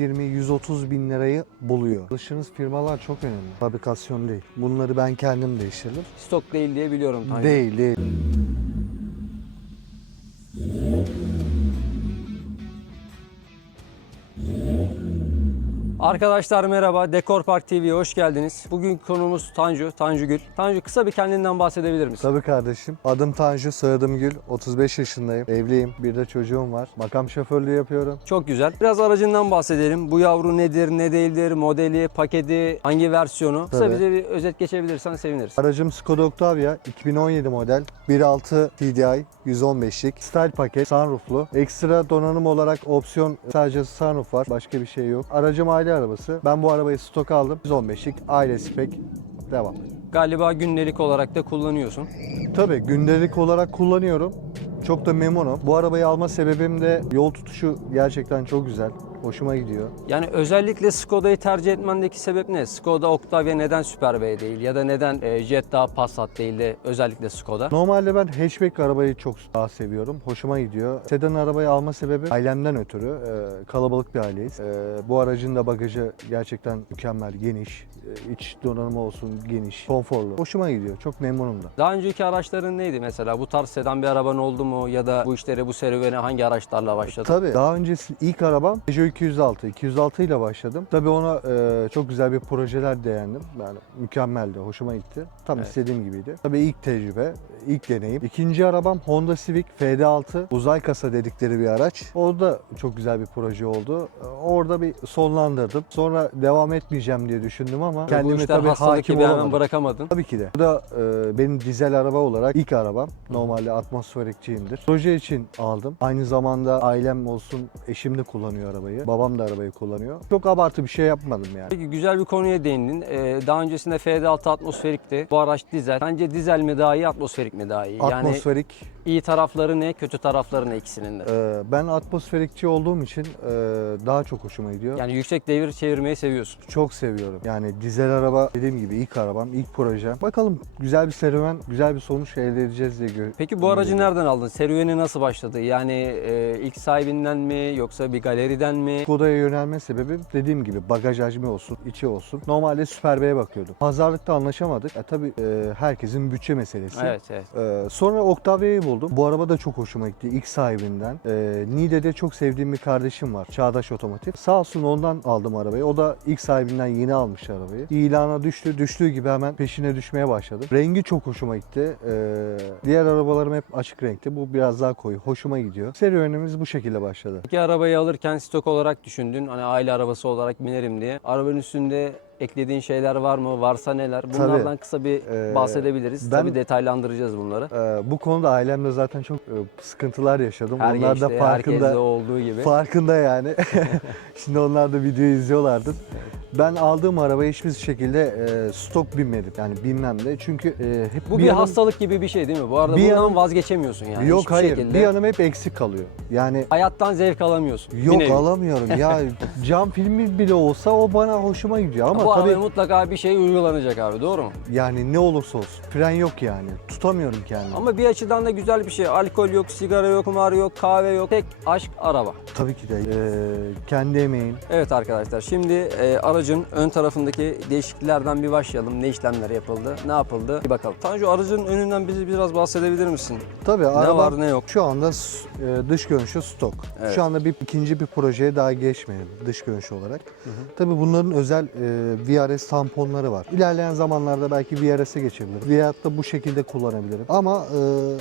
120-130 bin lirayı buluyor. Çalıştığınız firmalar çok önemli. Fabrikasyon değil. Bunları ben kendim değiştirdim. Stok değil diye biliyorum Tanju. Değil değil. Arkadaşlar merhaba, Dekor Park TV'ye hoş geldiniz. Bugün konumuz Tanju, Tanju Gül. Tanju kısa bir kendinden bahsedebilir misin? Tabii kardeşim. Adım Tanju, soyadım Gül. 35 yaşındayım. Evliyim. Bir de çocuğum var. Makam şoförlüğü yapıyorum. Çok güzel. Biraz aracından bahsedelim. Bu yavru nedir, ne değildir, modeli, paketi, hangi versiyonu? Kısa Tabii. bize bir özet geçebilirsen seviniriz. Aracım Skoda Octavia 2017 model 1.6 TDI 115'lik style paket sunrooflu. Ekstra donanım olarak opsiyon sadece sunroof var. Başka bir şey yok. Aracım aile arabası. Ben bu arabayı stok aldım. 115'lik aile spek. Devam. Galiba gündelik olarak da kullanıyorsun. Tabii gündelik olarak kullanıyorum. Çok da memnunum. Bu arabayı alma sebebim de yol tutuşu gerçekten çok güzel. Hoşuma gidiyor. Yani özellikle Skoda'yı tercih etmendeki sebep ne? Skoda Octavia neden Super B değil ya da neden e, Jetta Passat değil de özellikle Skoda? Normalde ben hatchback arabayı çok daha seviyorum. Hoşuma gidiyor. Sedan arabayı alma sebebi ailemden ötürü. Ee, kalabalık bir aileyiz. Ee, bu aracın da bagajı gerçekten mükemmel, geniş. İç donanımı olsun geniş, konforlu. Hoşuma gidiyor. Çok memnunum da. Daha önceki araçların neydi mesela? Bu tarz sedan bir araban oldu mu ya da bu işlere bu serüvene hangi araçlarla başladın? Tabii daha öncesi ilk arabam Peugeot 206. 206 ile başladım. Tabii ona e, çok güzel bir projeler beğendim. Yani mükemmeldi, hoşuma gitti. Tam Evet. istediğim gibiydi. Tabii ilk tecrübe, ilk deneyim. İkinci arabam Honda Civic FD6 uzay kasa dedikleri bir araç. O da çok güzel bir proje oldu. Orada bir sonlandırdım. Sonra devam etmeyeceğim diye düşündüm ama işler tabii hakim gibi hemen olamadım. bırakamadın. Tabii ki de. Bu da e, benim dizel araba olarak ilk arabam. Normalde atmosferikçiyimdir. Proje için aldım. Aynı zamanda ailem olsun eşim de kullanıyor arabayı. Babam da arabayı kullanıyor. Çok abartı bir şey yapmadım yani. Peki güzel bir konuya değindin. Ee, daha öncesinde FD6 atmosferikti. Bu araç dizel. Sence dizel mi daha iyi, atmosferik mi daha iyi? Yani Atmosferik. İyi tarafları ne, kötü tarafları ne ikisinin de? e, ben atmosferikçi olduğum için e, daha çok hoşuma gidiyor. Yani yüksek devir çevirmeyi seviyorsun. Çok seviyorum. Yani dizel araba dediğim gibi ilk arabam, ilk projem. Bakalım güzel bir serüven, güzel bir sonuç elde edeceğiz diye gö- Peki bu aracı nereden aldın? Serüveni nasıl başladı? Yani e, ilk sahibinden mi yoksa bir galeriden mi? Skoda'ya yönelme sebebim dediğim gibi bagaj hacmi olsun, içi olsun. Normalde Super B'ye bakıyordum. Pazarlıkta anlaşamadık. E, tabii e, herkesin bütçe meselesi. Evet evet. E, sonra Octavia'yı buldum. Bu araba da çok hoşuma gitti ilk sahibinden. E, Niğde'de çok sevdiğim bir kardeşim var. Çağdaş Otomotiv. Sağ olsun ondan aldım arabayı. O da ilk sahibinden yeni almış arabayı. İlana düştü. Düştüğü gibi hemen peşine düşmeye başladım. Rengi çok hoşuma gitti. E, diğer arabalarım hep açık renkli. Bu biraz daha koyu. Hoşuma gidiyor. Serüvenimiz bu şekilde başladı. Peki arabayı alırken stok olarak düşündün. Hani aile arabası olarak binerim diye. Arabanın üstünde eklediğin şeyler var mı? Varsa neler? Bunlardan kısa bir Ee, bahsedebiliriz. ben- Tabii detaylandıracağız bunları. Ee, bu konuda ailemle zaten çok e, sıkıntılar yaşadım. Her onlar da gençte, herkeste farkında. olduğu gibi. Farkında yani. Şimdi onlar da videoyu izliyorlardır. Ben aldığım arabaya hiçbir şekilde e, stok binmedim. Yani binmem de. Çünkü e, hep Bu bir, yanım- hastalık gibi bir şey değil mi? Bu arada Bir bundan yanım- vazgeçemiyorsun yani. Yok hiçbir hayır. şekilde. Bir yanım hep eksik kalıyor. Yani Hayattan zevk alamıyorsun. Bir yok nevi. alamıyorum. ya cam filmi bile olsa o bana hoşuma gidiyor ama Bu tabii arabaya mutlaka bir şey uygulanacak abi doğru mu? yani ne olursa olsun. Fren yok yani. Tutamıyorum kendimi. Ama bir açıdan da güzel bir şey. Alkol yok, sigara yok, kumar yok, kahve yok. Tek aşk araba. Tabii ki de e, kendi emeğin, Evet arkadaşlar şimdi e, aracın ön tarafındaki değişikliklerden bir başlayalım. Ne işlemler yapıldı, ne yapıldı bir bakalım. Tanju aracın önünden bizi biraz bahsedebilir misin? Tabii Ne araba var ne yok? şu anda e, dış görünüşü stok. Evet. Şu anda bir ikinci bir projeye daha geçmeyelim dış görünüş olarak. Tabii bunların özel e, VRS tamponları var. İlerleyen zamanlarda belki VRS'e geçebilirim. Veyahut da bu şekilde kullanabilirim. Ama e,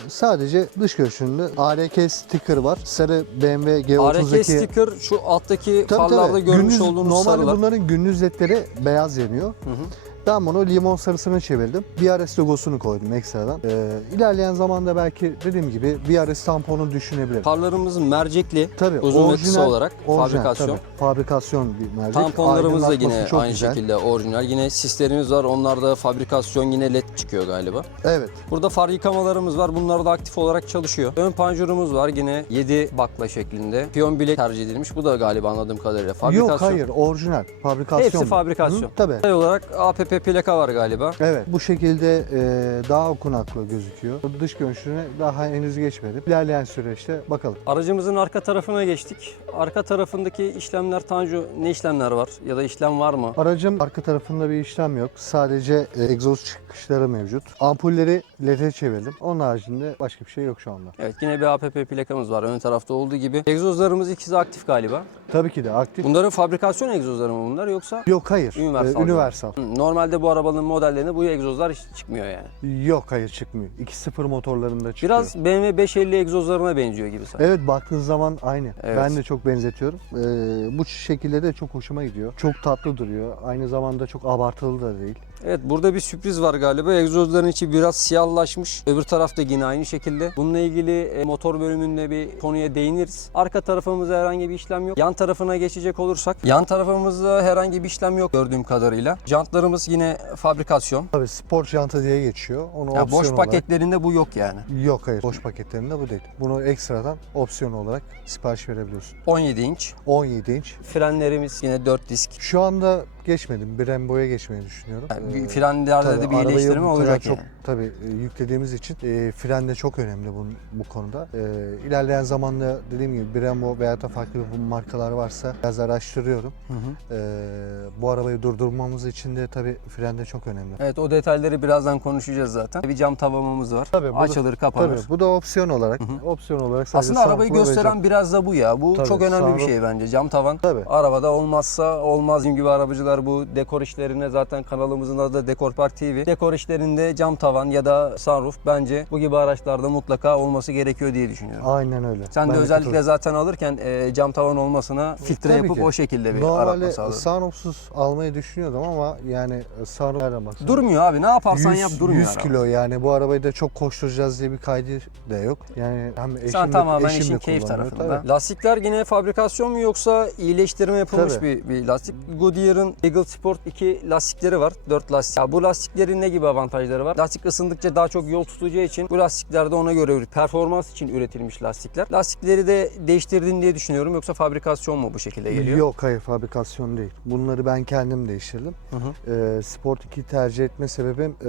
sadece dış görünüşünde ARK sticker var. Sarı BMW ARK G30'daki sticker şu alttaki Tabii, farlarda tabii. görmüş Gündüz- olduğunuz Normalde sarılar. bunların gündüz ledleri beyaz yanıyor. Hı hı. Ben bunu limon sarısına çevirdim. VRS logosunu koydum ekstradan. Ee, ilerleyen zamanda belki dediğim gibi VRS tamponu düşünebilirim. Farlarımız mercekli. Tabii Uzun ve kısa olarak fabrikasyon. tabii, fabrikasyon bir mercek. Tamponlarımız da yine aynı güzel. şekilde orijinal. Yine sislerimiz var. Onlarda fabrikasyon yine led çıkıyor galiba. Evet. Burada far yıkamalarımız var. Bunlar da aktif olarak çalışıyor. Ön panjurumuz var yine 7 bakla şeklinde. Piyon bilek tercih edilmiş. Bu da galiba anladığım kadarıyla fabrikasyon. Yok hayır orijinal. Fabrikasyon. Hepsi fabrikasyon. Hı, tabii. Detay olarak APP APP plaka var galiba. Evet bu şekilde e, daha okunaklı gözüküyor. Dış görünüşüne daha henüz geçmedim. İlerleyen süreçte bakalım. Aracımızın arka tarafına geçtik. Arka tarafındaki işlemler Tanju ne işlemler var ya da işlem var mı? Aracın arka tarafında bir işlem yok. Sadece e, egzoz çıkışları mevcut. Ampulleri LED'e çevirdim. Onun haricinde başka bir şey yok şu anda. Evet yine bir APP plakamız var ön tarafta olduğu gibi. Egzozlarımız ikisi aktif galiba. Tabii ki de aktif. Bunların fabrikasyon egzozları mı bunlar yoksa? Yok hayır. Universal. E, universal. Hı, Normalde bu arabanın modellerinde bu egzozlar hiç çıkmıyor yani. Yok hayır çıkmıyor. 2.0 motorlarında çıkıyor. Biraz BMW 550 egzozlarına benziyor gibi sanki. Evet baktığın zaman aynı. Evet. Ben de çok benzetiyorum. Ee, bu şekilde de çok hoşuma gidiyor. Çok tatlı duruyor. Aynı zamanda çok abartılı da değil. Evet burada bir sürpriz var galiba. Egzozların içi biraz siyahlaşmış. Öbür tarafta yine aynı şekilde. Bununla ilgili e, motor bölümünde bir konuya değiniriz. Arka tarafımızda herhangi bir işlem yok. Yan tarafına geçecek olursak yan tarafımızda herhangi bir işlem yok gördüğüm kadarıyla. Jantlarımız yine fabrikasyon. Tabii spor janta diye geçiyor. Onu Ya boş olarak... paketlerinde bu yok yani. Yok hayır. Boş paketlerinde bu değil. Bunu ekstradan opsiyon olarak sipariş verebiliyorsun. 17 inç. 17 inç. Frenlerimiz yine 4 disk. Şu anda geçmedim. Brembo'ya geçmeyi düşünüyorum. Yani frenlerde tabii de bir arabayı iyileştirme bu kadar olacak çok yani. Tabii e, yüklediğimiz için e, fren de çok önemli bu, bu konuda. E, ilerleyen zamanda dediğim gibi Brembo veya da farklı markalar varsa biraz araştırıyorum. Hı hı. E, bu arabayı durdurmamız için de tabii fren de çok önemli. Evet o detayları birazdan konuşacağız zaten. Bir cam tabanımız var. Tabii, bu da- Açılır kapanır. Tabii bu da opsiyon olarak opsiyon olarak sadece Aslında arabayı gösteren biraz da bu ya. Bu Tabii, çok önemli bir sunroof- şey bence. Cam tavan. Tabii. Arabada olmazsa olmaz. Bizim gibi arabacılar bu dekor işlerine zaten kanalımızın adı da Dekor Park TV. Dekor işlerinde cam tavan ya da sunroof bence bu gibi araçlarda mutlaka olması gerekiyor diye düşünüyorum. Aynen öyle. Sen Ben de özellikle zaten alırken e, cam tavan olmasına filtre Tabii yapıp ki. o şekilde bir Normalde aratma sağladın. sunroofsuz almayı düşünüyordum ama yani sunroof baksan. Durmuyor abi. Ne yaparsan 100, yap durmuyor 100 araba. kilo yani bu arabayı da çok koşturacağız diye bir kaydı da yok. Yani hem eşim Sen tamamen eşim de işin keyif tarafında. Tabii. Lastikler yine fabrikasyon mu yoksa iyileştirme yapılmış Tabii. bir, bir lastik? Goodyear'ın Eagle Sport 2 lastikleri var. 4 lastik. Ya bu lastiklerin ne gibi avantajları var? Lastik ısındıkça daha çok yol tutacağı için bu lastikler de ona göre performans için üretilmiş lastikler. Lastikleri de değiştirdin diye düşünüyorum yoksa fabrikasyon mu bu şekilde geliyor? Yok hayır fabrikasyon değil. Bunları ben kendim değiştirdim. Hı hı. Ee, Sport 2 tercih etme sebebim e,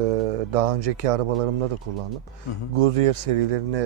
daha önceki arabalarımda da kullandım. Hı hı. Goodyear serilerini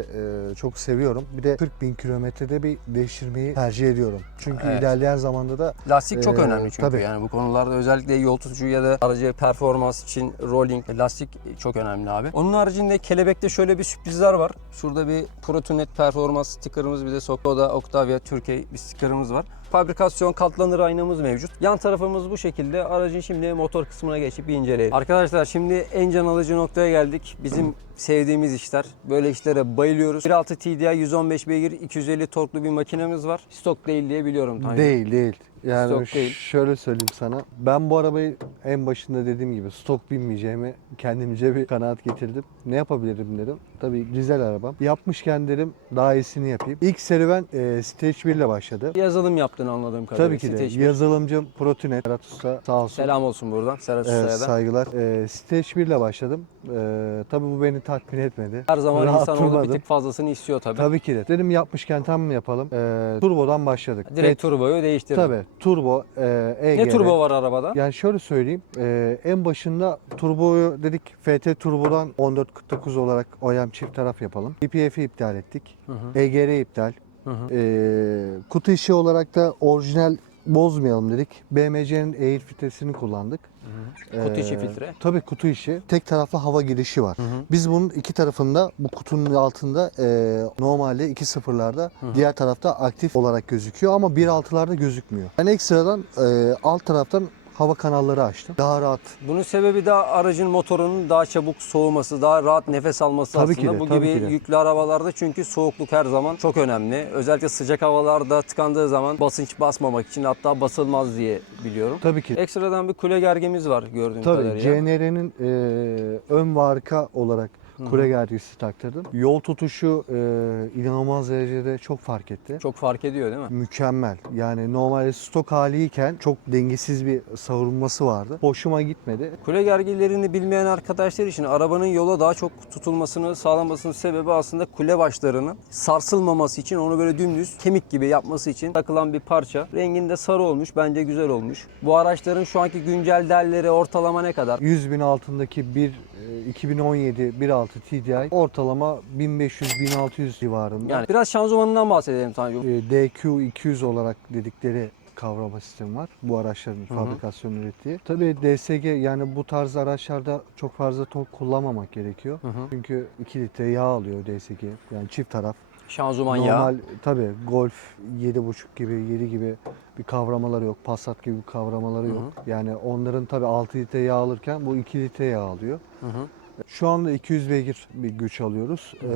e, çok seviyorum. Bir de 40 bin kilometrede bir değiştirmeyi tercih ediyorum. Çünkü Evet. ilerleyen zamanda da Lastik çok Ee, önemli çünkü tabii. yani bu konularda özellikle yol tutucu ya da aracı performans için rolling lastik çok önemli abi. Onun haricinde kelebekte şöyle bir sürprizler var. Şurada bir Protonet performans stickerımız bize soktu. O da Octavia Türkiye bir stickerımız var. Fabrikasyon katlanır aynamız mevcut. Yan tarafımız bu şekilde. Aracın şimdi motor kısmına geçip bir inceleyelim. Arkadaşlar şimdi en can alıcı noktaya geldik. Bizim sevdiğimiz işler. Böyle işlere bayılıyoruz. 1.6 TDI 115 beygir 250 torklu bir makinemiz var. Stok değil diye biliyorum. Tanju. değil değil. Yani Stok değil. şöyle söyleyeyim sana. Ben bu arabayı en başında dediğim gibi stok binmeyeceğimi kendimce bir kanaat getirdim. Ne yapabilirim dedim. Tabii güzel arabam. Yapmışken dedim daha iyisini yapayım. İlk serüven e, Stage 1 ile başladı. Yazılım yaptığını anladığım kadarıyla. Tabii ki de. Bir. Yazılımcım Protinet. Berat Usta sağ olsun. Selam olsun buradan Serhat Evet, Usta'ya da. saygılar. Ee, 1 ile başladım. Ee, tabii bu beni tatmin etmedi. Her zaman Rahat insan orada bir durmadım. tık fazlasını istiyor tabii. Tabii ki de. Dedim yapmışken tam mı yapalım? Ee, turbodan başladık. Direkt turboyu değiştirdim. Tabii. Turbo, e, EGR. Ne turbo var arabada? Yani şöyle söyleyeyim. e, en başında turboyu dedik FT turbodan 1449 olarak OEM çift taraf yapalım. DPF'i iptal ettik. EGR iptal. Hı hı. E, kutu işi olarak da orijinal bozmayalım dedik. BMC'nin Air filtresini kullandık. Kutu içi Ee, filtre. Tabii kutu işi. Tek taraflı hava girişi var. Hı hı. Biz bunun iki tarafında bu kutunun altında e, normalde 2.0'larda diğer tarafta aktif olarak gözüküyor ama 1.6'larda gözükmüyor. Ben ekstradan e, alt taraftan hava kanalları açtım. Daha rahat. Bunun sebebi de aracın motorunun daha çabuk soğuması, daha rahat nefes alması Tabii aslında. ki de, Bu tabii gibi ki de. yüklü arabalarda çünkü soğukluk her zaman çok önemli. Özellikle sıcak havalarda tıkandığı zaman basınç basmamak için hatta basılmaz diye biliyorum. Tabii ki. Ekstradan bir kule gergimiz var gördüğüm Tabii kadarıyla. CNR'nin e, ön ve arka olarak Kule gergisi taktırdım. Yol tutuşu e, inanılmaz derecede çok fark etti. Çok fark ediyor değil mi? Mükemmel. Yani normalde stok haliyken çok dengesiz bir savurulması vardı. Hoşuma gitmedi. Kule gergilerini bilmeyen arkadaşlar için arabanın yola daha çok tutulmasını sağlamasının sebebi aslında kule başlarının sarsılmaması için onu böyle dümdüz kemik gibi yapması için takılan bir parça. Renginde sarı olmuş. Bence güzel olmuş. Bu araçların şu anki güncel değerleri ortalama ne kadar? 100 bin altındaki bir 2017 1.6 TDI ortalama 1500-1600 civarında. Yani biraz şanzımanından bahsedelim Tanju. E, DQ200 olarak dedikleri kavrama sistemi var. Bu araçların fabrikasyon ürettiği. Tabii DSG yani bu tarz araçlarda çok fazla tork kullanmamak gerekiyor. Hı hı. Çünkü 2 litre yağ alıyor DSG. Yani çift taraf. Şanzıman yağı. Normal tabii Golf 7.5 gibi 7 gibi bir kavramaları yok. Passat gibi bir kavramaları yok. Yani onların tabii 6 litre yağ alırken bu 2 litre yağ alıyor. Hı hı. Şu anda 200 beygir bir güç alıyoruz. Ee,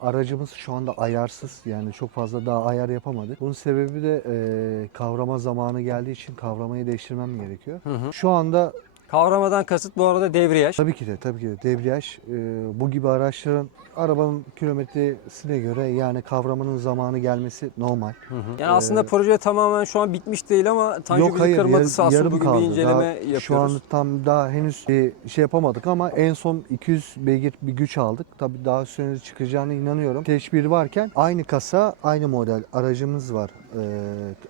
aracımız şu anda ayarsız. Yani çok fazla daha ayar yapamadık. Bunun sebebi de e, kavrama zamanı geldiği için kavramayı değiştirmem gerekiyor. Hı hı. Şu anda Kavramadan kasıt bu arada devriyaj. tabii ki de tabii ki de debriyaj e, bu gibi araçların arabanın kilometresine göre yani kavramanın zamanı gelmesi normal. Hı hı. Yani aslında Ee, proje tamamen şu an bitmiş değil ama Tanju bizi kırmadı yarı- sağ olsun yarım bugün kaldı. bir inceleme Daha yapıyoruz. Şu anda tam daha henüz bir şey yapamadık ama en son 200 beygir bir güç aldık. Tabii daha sonra çıkacağına inanıyorum. Teşbir varken aynı kasa, aynı model aracımız var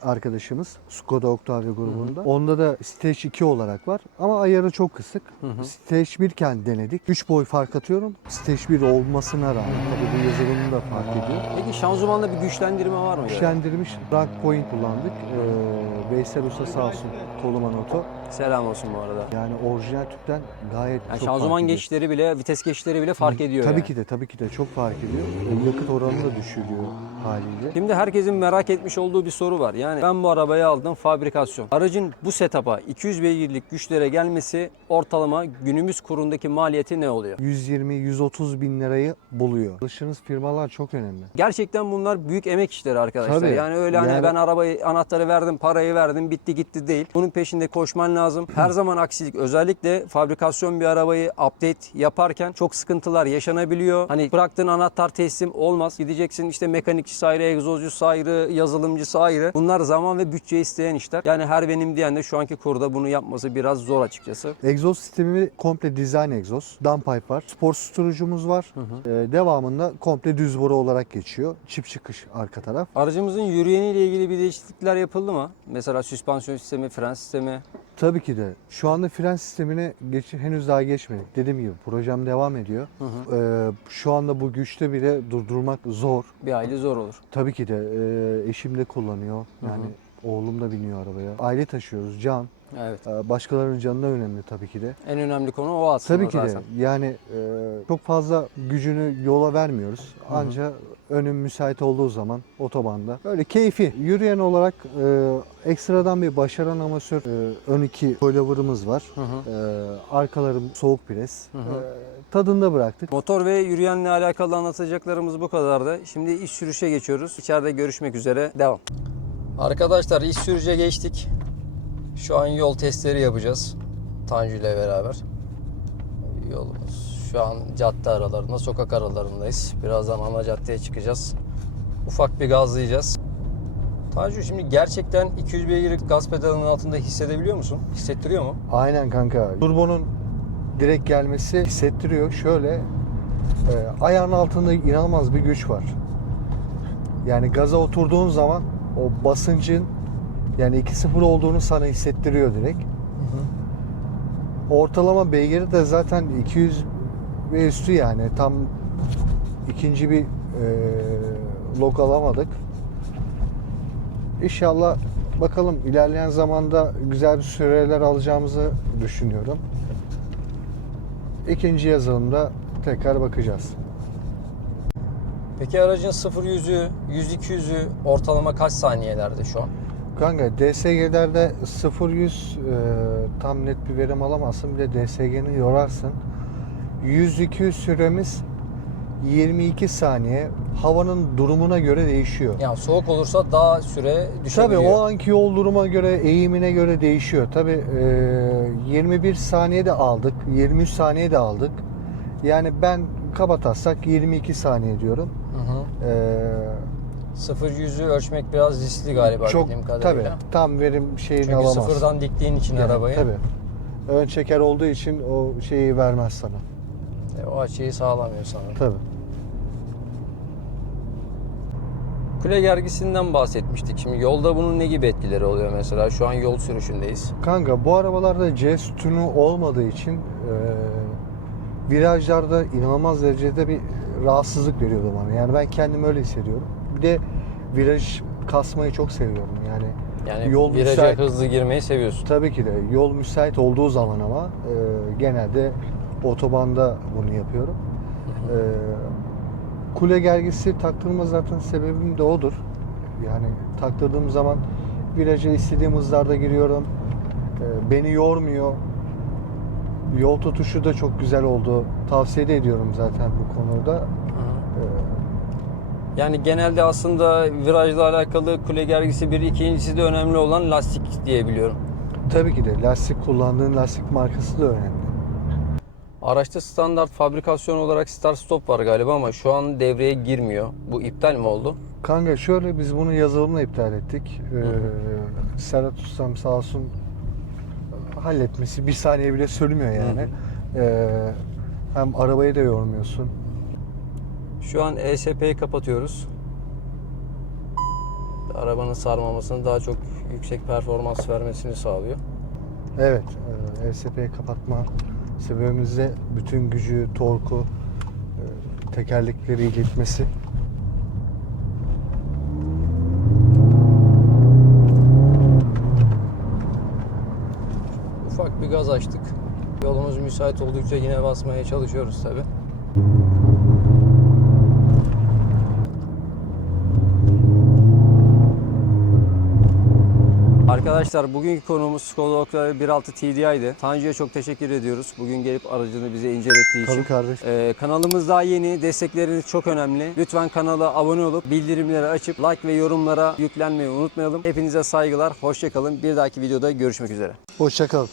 arkadaşımız Skoda Octavia grubunda. Onda da Stage 2 olarak var ama ayarı çok kısık. hı. Stage 1 iken denedik. 3 boy fark atıyorum. Stage 1 olmasına rağmen tabii bu yazılımı da fark ediyor. Peki şanzımanda bir güçlendirme var mı? Güçlendirilmiş rank point kullandık. Ee, Veysel Usta sağ olsun Toluman Oto. Selam olsun bu arada. Yani orijinal tüpten gayet Yani çok şanzıman fark geçişleri bile, vites geçişleri bile fark ediyor Tabii yani. ki de tabii ki de çok fark ediyor. Ee, Yakıt oranı da düşürüyor haliyle. Şimdi herkesin merak etmiş olduğu bir soru var. Yani ben bu arabayı aldım fabrikasyon. Aracın bu setup'a 200 beygirlik güçlere gelmesi ortalama günümüz kurundaki maliyeti ne oluyor? 120-130 bin lirayı buluyor. Alıştığınız firmalar çok önemli. Gerçekten bunlar büyük emek işleri arkadaşlar. Tabii. Yani öyle hani Yani- ben arabayı anahtarı verdim, parayı verdim, bitti gitti değil. Bunun peşinde koşman lazım. Her zaman aksilik özellikle fabrikasyon bir arabayı update yaparken çok sıkıntılar yaşanabiliyor. Hani bıraktığın anahtar teslim olmaz. Gideceksin işte mekanikçisi ayrı, egzozcusu ayrı, yazılımcısı ayrı. Bunlar zaman ve bütçe isteyen işler. Yani her benim diyen de şu anki kurda bunu yapması biraz zor açıkçası. Egzoz sistemi komple design egzoz. Downpipe var. Spor susturucumuz var. Ee, devamında komple düz boru olarak geçiyor. Çift çıkış arka taraf. Aracımızın yürüyeniyle ilgili bir değişiklikler yapıldı mı? Mesela süspansiyon sistemi, fren sistemi. Tabii ki de. Şu anda fren sistemine geç, henüz daha geçmedik. Dediğim gibi projem devam ediyor. Ee, şu anda bu güçte bile durdurmak zor. Bir aile zor olur. Tabii ki de e, eşim de kullanıyor. Yani oğlum da biniyor arabaya. Aile taşıyoruz, can. Evet. Ee, başkalarının canına önemli tabii ki de. En önemli konu o aslında Tabii ki de. zaten. Yani e, çok fazla gücünü yola vermiyoruz. Ancak önüm müsait olduğu zaman otobanda. Böyle keyfi. Yürüyen olarak e, ekstradan bir başaran amasör e, ön iki coilover'ımız var. Hı hı. E, arkalarım soğuk pres. E, tadında bıraktık. Motor ve yürüyenle alakalı anlatacaklarımız bu kadardı. Şimdi iş sürüşe geçiyoruz. İçeride görüşmek üzere. Devam. Arkadaşlar iş sürüşe geçtik. Şu an yol testleri yapacağız. Tanju ile beraber. Yolumuz şu an cadde aralarında, sokak aralarındayız. Birazdan ana caddeye çıkacağız. Ufak bir gazlayacağız. Tanju şimdi gerçekten 200 beygirlik gaz pedalının altında hissedebiliyor musun? Hissettiriyor mu? Aynen kanka. Turbonun direkt gelmesi hissettiriyor. Şöyle e, ayağın altında inanılmaz bir güç var. Yani gaza oturduğun zaman o basıncın yani 2.0 olduğunu sana hissettiriyor direkt. Ortalama beygiri de zaten 200 ve üstü yani tam ikinci bir e, lok alamadık. İnşallah bakalım ilerleyen zamanda güzel bir süreler alacağımızı düşünüyorum. İkinci yazılımda tekrar bakacağız. Peki aracın 0-100'ü, 100-200'ü ortalama kaç saniyelerde şu an? Kanka DSG'lerde 0-100 e, tam net bir verim alamazsın. Bir de DSG'ni yorarsın. 100-200 süremiz 22 saniye. Havanın durumuna göre değişiyor. Yani soğuk olursa daha süre Tabii düşebiliyor. o anki yol duruma göre, eğimine göre değişiyor. Tabii e, 21 saniye de aldık, 23 saniye de aldık. Yani ben kabataslak 22 saniye diyorum. Hı hı. Ee, Sıfır yüzü ölçmek biraz riskli galiba çok bildiğim tabii kadarıyla. tam verim şeyini Çünkü alamazsın. sıfırdan diktiğin için Yani, arabayı Tabii. Ön çeker olduğu için o şeyi vermez sana. E, o açıyı sağlamıyor sanırım. Tabii. Kule gergisinden bahsetmiştik. Şimdi yolda bunun ne gibi etkileri oluyor mesela? Şu an yol sürüşündeyiz. Kanka bu arabalarda C sütunu olmadığı için e, virajlarda inanılmaz derecede bir rahatsızlık veriyordu bana. Yani ben kendim öyle hissediyorum. Bir de viraj kasmayı çok seviyorum. Yani Yani Yol viraja müsait. hızlı girmeyi seviyorsun. tabii ki de yol müsait olduğu zaman ama e, genelde otobanda bunu yapıyorum. E, kule gergisi taktırma zaten sebebim de odur. Yani taktırdığım zaman viraja istediğim hızlarda giriyorum. E, beni yormuyor. Yol tutuşu da çok güzel oldu. Tavsiye de ediyorum zaten bu konuda. E, Yani genelde aslında virajla alakalı kule gergisi bir, ikincisi de önemli olan lastik diye biliyorum. tabii ki de lastik kullandığın lastik markası da önemli. Araçta standart fabrikasyon olarak start stop var galiba ama şu an devreye girmiyor. Bu iptal mi oldu? Kanka şöyle biz bunu yazılımla iptal ettik. Ee, Serhat Ustam sağ olsun halletmesi bir saniye bile sürmüyor yani. Ee, hem arabayı da yormuyorsun. Şu an ESP'yi kapatıyoruz. Arabanın sarmamasını daha çok yüksek performans vermesini sağlıyor. Evet, e, LSP'yi kapatma sebebimiz de bütün gücü, torku, e, tekerlekleri iletmesi. Ufak bir gaz açtık. Yolumuz müsait oldukça yine basmaya çalışıyoruz tabi. Arkadaşlar bugünkü konuğumuz Skoda Octavia 1.6 TDI'di. Tanju'ya çok teşekkür ediyoruz. Bugün gelip aracını bize incelettiği için. Tabii kardeş. Ee, kanalımız daha yeni. Destekleriniz çok önemli. Lütfen kanala abone olup bildirimleri açıp like ve yorumlara yüklenmeyi unutmayalım. Hepinize saygılar. Hoşçakalın. Bir dahaki videoda görüşmek üzere. Hoşça kal.